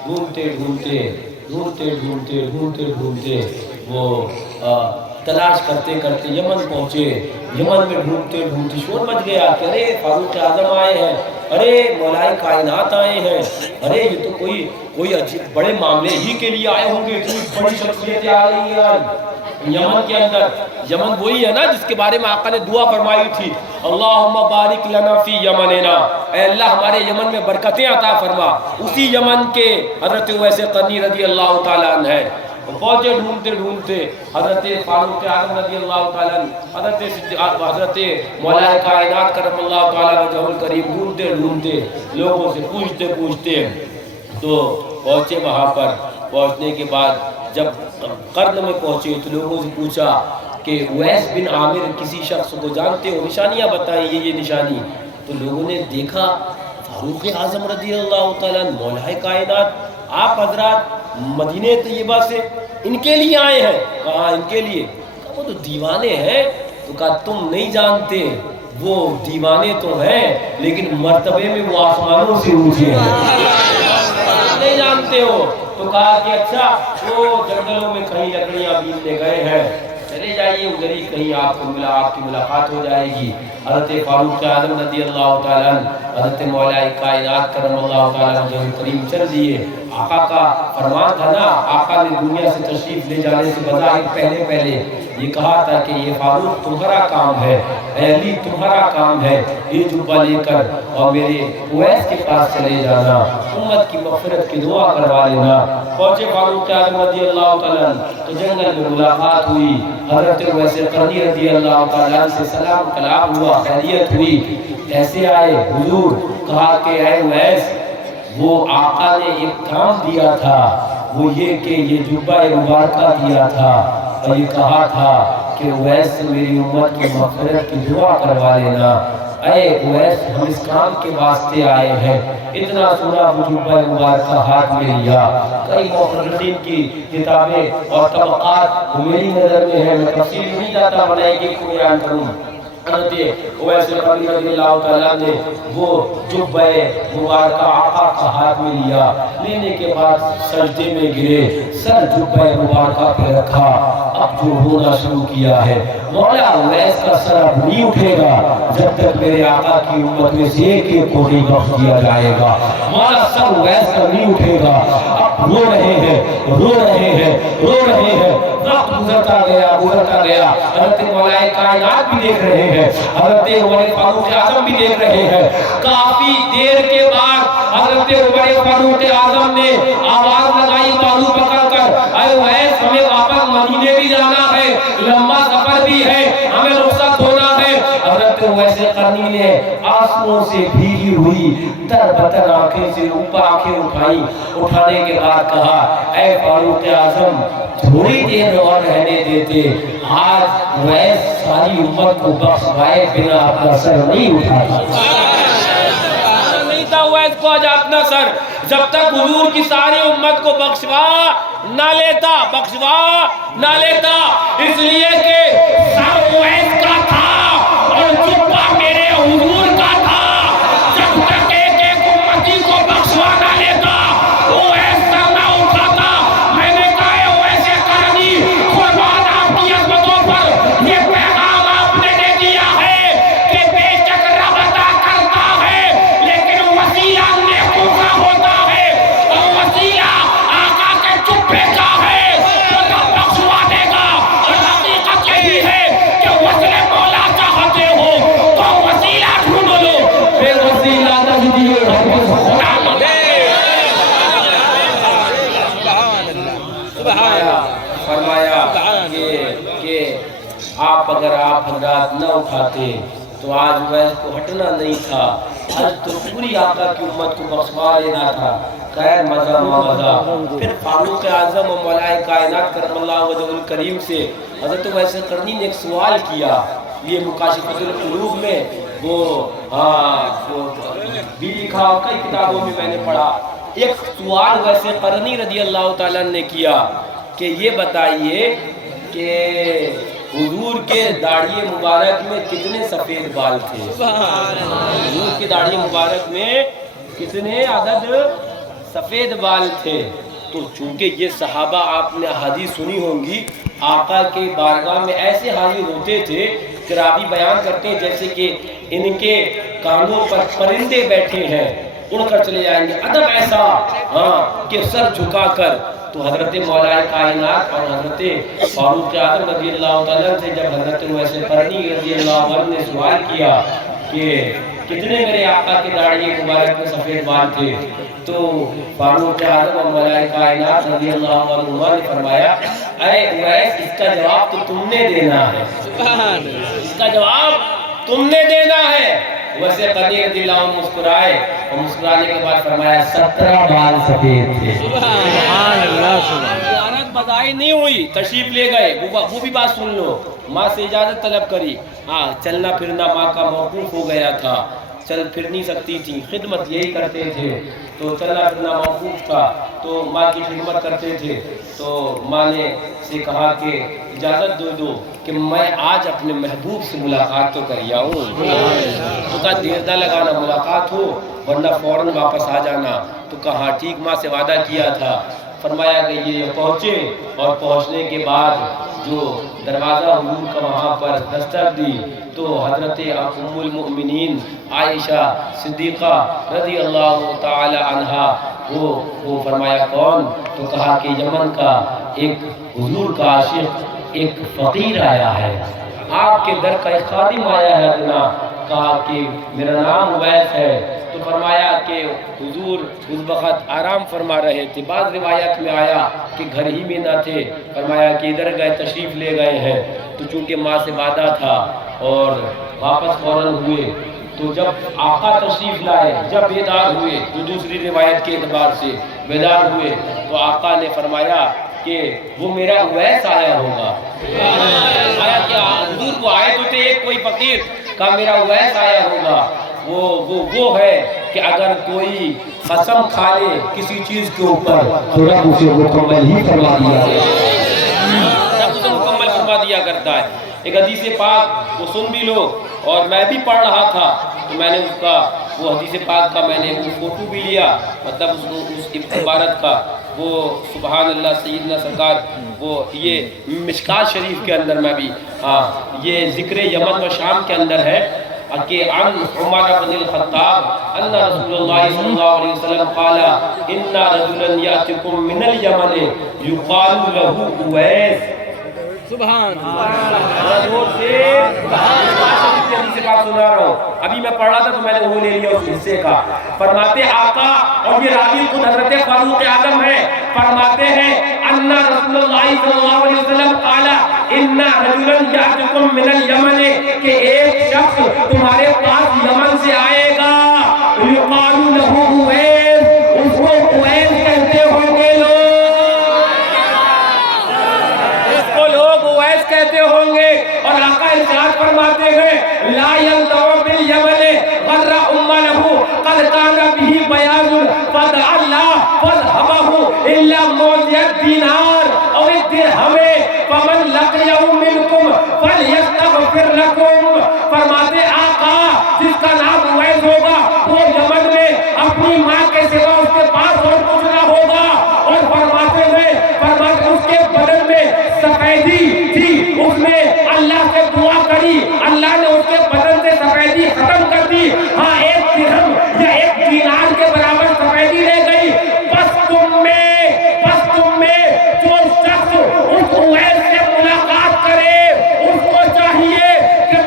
ڈھونڈتے ڈھونڈتے ڈھونڈتے ڈھونڈتے ڈھونڈتے ڈھونڈتے وہ تلاش کرتے کرتے یمن پہنچے، یمن میں ڈھونڈتے ڈھونڈتے شور مچ گیا کہ ارے فاروق اعظم آئے ہیں، ارے مولا کائنات آئے ہیں، ارے یہ تو کوئی عجیب بڑے معاملے ہی کے لیے آئے ہوں گے، اتنی بڑی شخصیتیں آ رہی ہیں آج یمن کے اندر۔ یمن وہی ہے نا جس کے بارے میں آقا نے دعا فرمائی تھی، اللہم بارک لنا فی یمننا، اے اللہ ہمارے یمن میں برکتیں عطا فرما۔ اسی یمن کے حضرت اویس قرنی رضی اللہ تعالیٰ عنہ ہے، پہنچے ڈھونڈتے ڈھونڈتے حضرت فاروق اعظم رضی اللہ تعالیٰ عنہ، حضرت مولا کائنات کرم اللہ تعالیٰ وجہہ الکریم، ڈھونڈتے ڈھونڈتے لوگوں سے پوچھتے پوچھتے تو پہنچے وہاں پر۔ پہنچنے کے بعد جب قرن میں پہنچے تو لوگوں سے پوچھا کہ اویس بن عامر کسی شخص کو جانتے ہو، نشانیاں بتائیں یہ نشانی۔ تو لوگوں نے دیکھا فاروق اعظم رضی اللہ تعالیٰ مولا کائنات، آپ حضرات مدینہ طیبہ سے ان کے لیے آئے ہیں؟ کہا ان کے لیے، کہا وہ تو دیوانے ہیں۔ تو کہا تم نہیں جانتے، وہ دیوانے تو ہیں لیکن مرتبے میں وہ آسمانوں سے اونچے ہیں، نہیں جانتے ہو۔ تو کہا کہ اچھا وہ جنگلوں میں کہیں لکڑیاں بیچنے گئے ہیں، چلے جائیے ادھر ہی کہیں آپ کو آپ کی ملاقات ہو جائے گی۔ حضرت فاروق اعظم رضی اللہ تعالیٰ حضرت مولا کائنات کرم اللہ تعالیٰ وجہہ کریم چل دیے۔ آقا کا فرمان تھا نا، آقا نے دنیا سے تشریف لے جانے سے بظاہر پہلے یہ کہا تھا کہ یہ فاروق تمہارا کام ہے، اے علی تمہارا کام ہے، یہ جبہ لے کر اور میرے اویس کے پاس چلے جانا، امت کی مغفرت کی دعا کروا لینا۔ پہنچے فاروق اعظم رضی اللہ تعالیٰ تو جنگل میں ملاقات ہوئی، حضرت اویس قرنی رضی اللہ تعالیٰ سے سلام کلام ہوا، خیریت ہوئی، کیسے آئے حضور؟ کہا کہ اے اویس وہ آقا نے ایک کام دیا تھا، وہ یہ کہ یہ جبہ مبارکہ دیا تھا اور یہ کہا تھا کہ اویس سے میری امت کی مغفرت کی دعا کروا لینا۔ اے اویس ہم اس کام کے واسطے آئے ہیں، اتنا سنا وہ جبہ مبارکہ ہاتھ میں لیا۔ کئی مؤرخین کی کتابیں اور طبقات میری نظر میں ہے، میں تفصیل نہیں جاتا بنائی کہ کوئی بیان کروں۔ حضرت اویس قرنی رضی اللہ تعالیٰ نے وہ جبہ مبارکہ آقا کا ہاتھ میں لیا، لینے کے بعد سجدے میں گرے، سر جبہ مبارکہ پہ رکھا، اب جو ہونا شروع کیا ہے، مولا اویس کا سر اب نہیں اٹھے گا جب تک میرے آقا کی امت میں سے ایک کو نہیں بخش دیا جائے گا۔ مولا سر اویس کا نہیں اٹھے گا، اب رو رہے ہیں، رو رہے ہیں، رو رہے ہیں، وقت گزرتا گیا، حضرت مولا کائنات بھی دیکھ رہے ہیں، حضرت عمر فاروق اعظم بھی دیکھ رہے ہیں۔ کافی دیر کے بعد حضرت عمر فاروق اعظم نے آواز لگائی بازو پکڑ کر، اے اویس ہمیں واپس مدینے بھی جانا ہے، لمبا سفر بھی ہے، ہمیں رخصت ہونا ہے۔ حضرت اویس قرنی نے آنسوؤں سے بھیگی ہوئی تر بتر آنکھیں سے اوپر آنکھیں اٹھائی، اٹھانے کے بعد کہا اے فاروق اعظم تھوڑی دیر اور رہنے دیتے، آج اویس ساری امت کو بخشوائے بنا اپنا سر نہیں اٹھاتا، نہیں تھا اویس کو آج اپنا سر، جب تک حضور کی ساری امت کو بخشوا نہ لیتا، اس لیے کہ سر اویس کا تھا اور جبہ میرے حضور کا تھا، جب تک ایک امتی کو بخشوا نہ لیتا اویس حضرات نہ اٹھاتے تو آج ویس کو ہٹنا نہیں تھا، آج تو پوری آقا کی امت کو بخشوا لینا تھا۔ خیر مزہ مزہ پھر فاروق اعظم و مولا کائنات کرم اللہ وجہ الکریم سے حضرت ویس قرنی نے ایک سوال کیا، یہ مکاشفۃ القلوب میں وہ بھی لکھا، کئی کتابوں میں میں نے پڑھا۔ ایک سوال ویسے قرنی رضی اللہ تعالیٰ نے کیا کہ یہ بتائیے کہ حضور کے داڑھی مبارک میں کتنے سفید بال تھے؟ حضور کی داڑھی مبارک میں کتنے عدد سفید بال تھے؟ تو چونکہ یہ صحابہ آپ نے حدیث سنی ہوں گی، آقا کے بارگاہ میں ایسے حاضر ہوتے تھے کہ راوی بیان کرتے ہیں جیسے کہ ان کے کانوں پر پرندے بیٹھے ہیں، اڑ کر چلے جائیں گے، ادب ایسا کہ سر جھکا کر۔ تو حضرت مولا کائنات اور حضرت فاروق اعظم رضی اللہ تعالیٰ سے جب حضرت ویس قرنی رضی اللہ عنہ نے سوال کیا کہ کتنے میرے آقا کے داڑھی مبارک میں سفید بال تھے، تو فاروق اعظم اور مولا کائنات رضی اللہ عنہ نے فرمایا، اے ویس اس کا جواب تو تم نے دینا ہے، اس کا جواب تم نے دینا ہے۔ ویسے قرنی رضی اللہ عنہ مسکرائے اور مسکرانے کے بعد فرمایا 17 بال سفید تھے۔ سبحان اللہ سبحان اللہ۔ زیارت بدائی نہیں ہوئی، تشریف لے گئے، وہ بھی بات سن لو۔ ماں سے اجازت طلب کری، چلنا پھرنا ماں کا موقوف ہو گیا تھا، چل پھر نہیں سکتی تھی، خدمت یہی کرتے تھے، تو چلنا پھرنا موقوف تھا تو ماں کی خدمت کرتے تھے۔ تو ماں نے سے کہا کہ اجازت دو کہ میں آج اپنے محبوب سے ملاقات تو کر آؤں۔ تو کہا دیر نہ لگانا، ملاقات ہو ورنہ فوراً واپس آ جانا۔ تو کہا ٹھیک، ماں سے وعدہ کیا تھا۔ فرمایا کہ یہ پہنچے اور پہنچنے کے بعد جو دروازہ حضور کا وہاں پر دستک دی تو حضرت ام المؤمنین عائشہ صدیقہ رضی اللہ تعالی عنہا وہ فرمایا کون؟ تو کہا کہ یمن کا ایک حضور کا عاشق ایک فقیر آیا ہے، آپ کے در کا ایک خادم آیا ہے ادنا۔ کہا کہ میرا نام اویس ہے۔ تو فرمایا کہ حضور اس وقت آرام فرما رہے تھے، بعض روایت میں آیا کہ گھر ہی میں نہ تھے، فرمایا کہ ادھر گئے، تشریف لے گئے ہیں۔ تو چونکہ ماں سے وعدہ تھا اور واپس فوراً ہوئے، تو جب آقا تشریف لائے، جب بیدار ہوئے، جو دوسری روایت کے اعتبار سے بیدار ہوئے، تو آقا نے فرمایا کہ وہ میرا اویس آیا ہوگا۔ آیا کہ حضور کو آئے تو تھے ایک کوئی فقیر، کہا میرا اویس آیا ہوگا۔ وہ ہے کہ اگر کوئی قسم کھا لے کسی چیز کے اوپر تو رب اسے مکمل ہی فرما دیا، رب اسے مکمل فرما دیا کرتا ہے۔ ایک حدیث پاک وہ سن بھی لو، اور میں بھی پڑھ رہا تھا تو میں نے اس کا وہ حدیث پاک کا میں نے وہ فوٹو بھی لیا، مطلب اس عبارت کا وہ سبحان اللہ سیدنا سرکار وہ یہ مشکات شریف کے اندر میں بھی یہ ذکر یمن و شام کے اندر ہے کہ عن عمر بن الخطاب ان رسول اللہ صلی اللہ علیہ وسلم قال ان رجلا یاتکم من الیمن یقال له اویس۔ سبحان اللہ، ابھی میں پڑھ رہا تھا تو میں نے وہ لے لیا اس حصے کا۔ فرماتے آقا، اور یہ راوی خود حضرت فاروق اعظم ہے، فرماتے ہیں ان رسول اللہ صلی اللہ علیہ وسلم قال ان رجلا یاتکم من الیمن، کہ ایک شخص تمہارے پاس یمن سے آئے گا، یقال له اویس، اس کو اویس کہتے ہوں گے کہتے ہوں گے۔ اور آقا ارشاد فرماتے ہیں لا يلدغ بالیمن غر ام له قد كان به بیاض فدع الله فاذهبه الا موضع الدینار او الدرہم فمن لقيه منكم فليستغفر لكم۔ فرماتے آقا جس کا نام اویس ہوگا وہ یمن میں اپنی ماں کے سوا اس کے پاس اور کچھ نہ ہوگا، اور فرماتے ہیں اس کے بدن میں سفیدی تھی، اس نے اللہ سے دعا کری، اللہ نے اس کے بدن سے سفیدی ختم کر دی، ہاں ایک درہم یا ایک دینار کے برابر سفیدی رہ گئی۔ بس تم میں جو شخص اس اویس سے ملاقات کرے اس کو چاہیے کہ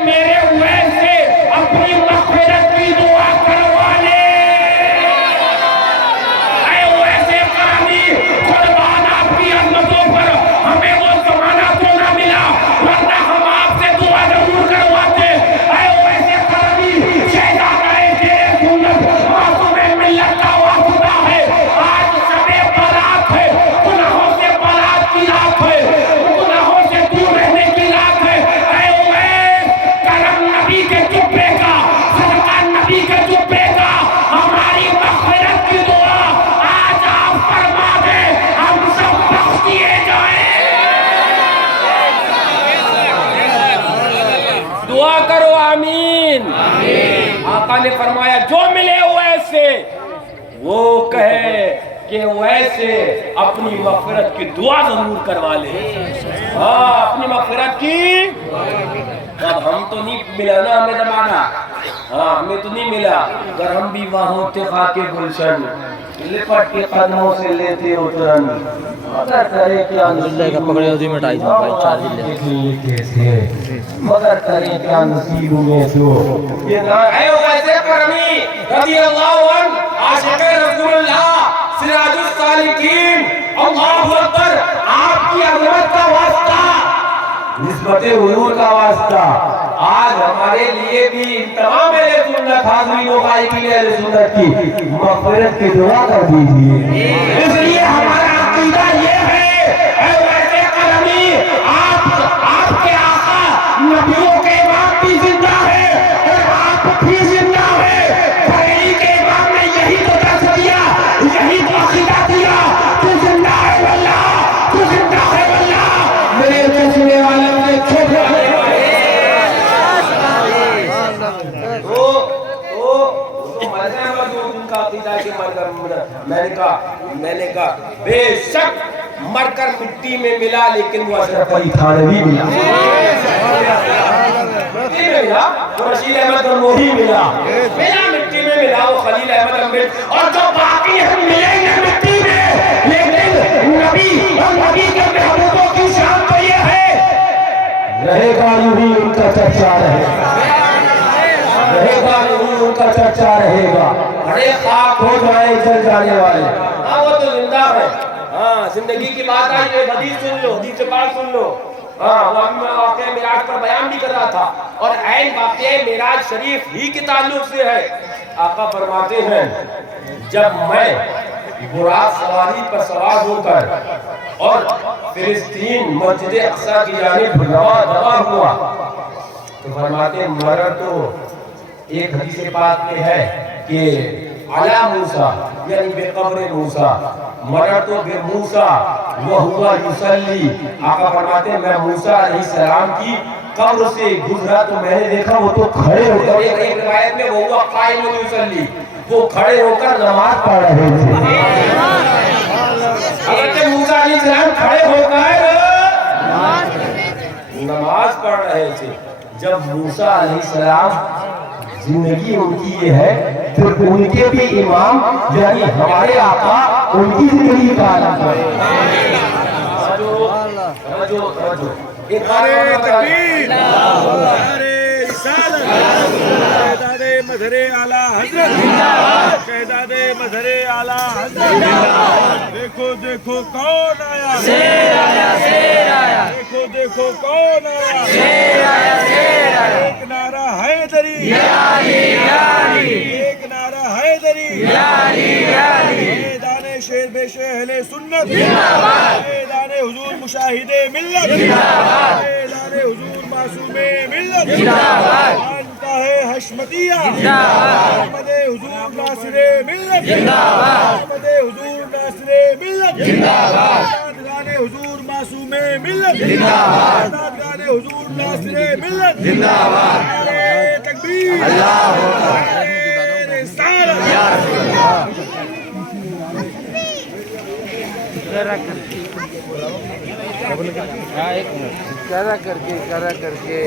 پڑھو آمین. آقا نے فرمایا جو ملے ویسے وہ کہے کہ ویسے اپنی مغفرت کی دعا ضرور کروا لے. ہاں اپنی مغفرت کی. اب ہم تو نہیں ملا نا ہمیں زمانہ. ہاں ہمیں تو نہیں ملا. اگر ہم بھی وہاں ہوتے خاک گلشن لپٹ کے قدموں سے لیتے اترن. مگر کرے کیا اللہ کا پکڑے اسی مٹائی دوں بھائی 4 دن مگر کرے کیا نصیب میں تو یہ نہ ہے ویسے کرمی رضی اللہ عنہ عاشق رسول اللہ سراج السالکین. اللہ اکبر. آپ کی عظمت کا واسطہ نسبت حضور کا واسطہ آج ہمارے لیے بھی تمام اہل سنت حاضرین و غائبین اہل سنت کی مغفرت کی دعا کر دیجیے. اس لیے ہمارا عقیدہ یہ ہے اے ویسے کرمی آپ کے آقا نبیوں کے امام بھی زندہ ہے اور آپ بھی زندہ ہے. بریلی کے امام نے یہی تو درس دیا, یہی تو عقیدہ دیا. تو زندہ ہے واللہ, تو زندہ ہے واللہ. میرے چشمے عالم نے چھوٹ والے میں نے کہا بے شک مر کر مٹی میں ملا لیکن وہ اشرف علی تھانوی ملا. مٹی میں ملا وہ رشید احمد گنگوہی ملا. مٹی میں ملا وہ خلیل احمد امبیڈکر. اور جو باقی ہم ملیں گے مٹی میں لیکن نبی اور نبی کے محبوبوں کی شان تو یہ ہے رہے گا یوں ہی ان کا چرچا رہے گا. رہے گا یوں ہی ان کا چرچا رہے گا. بڑے خاک ہو جائے جل جانے والے. ہاں وہ تو زندہ ہے. ہاں زندگی کی بات آئی. ایک حدیث سن لو, حدیث پاک سن لو. ہاں وہ میں واقعہ معراج پر بیان بھی کر رہا تھا اور عین واقعہ معراج شریف ہی کے تعلق سے ہے. آقا فرماتے ہیں جب میں براق سواری پر سوار ہو کر اور فلسطین مسجد اقصی کی جانب رواں ہوا تو فرماتے ہیں مرر تو ایک حدیث پاک میں ہے کہ علی موسیٰ یعنی بے قبر موسیٰ مرر تو بے موسیٰ وہوا یصلی. آقا فرماتے ہیں میں موسیٰ علیہ السلام کی قبر سے گزرا تو میں نے دیکھا وہ تو کھڑے ہو کر ایک روایت میں وہوا قائم یصلی وہ کھڑے ہو کر نماز پڑھ رہے تھے. حضرت موسیٰ علیہ السلام کھڑے ہو کر نماز پڑھ رہے تھے. جب موسیٰ علیہ السلام زندگی ان کی یہ ہے پھر ان کے بھی امام یعنی ہمارے آقا ان کی زندگی کا عالم ہے. نعرے تکبیر, نعرے رسالت, شہزاد مظہر اعلیٰ حضرت, شہزاد مظہر اعلیٰ حضرت. دیکھو دیکھو کون آیا, شیر آیا, شیر آیا. دیکھو دیکھو کون آیا, شیر آیا, شیر آیا. ایک نعرہ حیدری, یا علی, یا علی. ایک نعرہ حیدری, یا علی, یا علی. میدان شیر بے اہل سنت زندہ باد. میدان حضور مشاہد ملت زندہ باد. میدان حضور معصوم ملت زندہ باد. خانقاہ حشمتیہ زندہ باد. احمد حضور ناصر ملت زندہ باد. احمد حضور ناصر ملت زندہ باد. دادگان حضور معصوم ملت زندہ باد. دادگان حضور ناصر ملت زندہ باد. نعرے تکبیر, اللہ اکبر, نعرے رسالت, یا رسول اللہ. کرا کر کے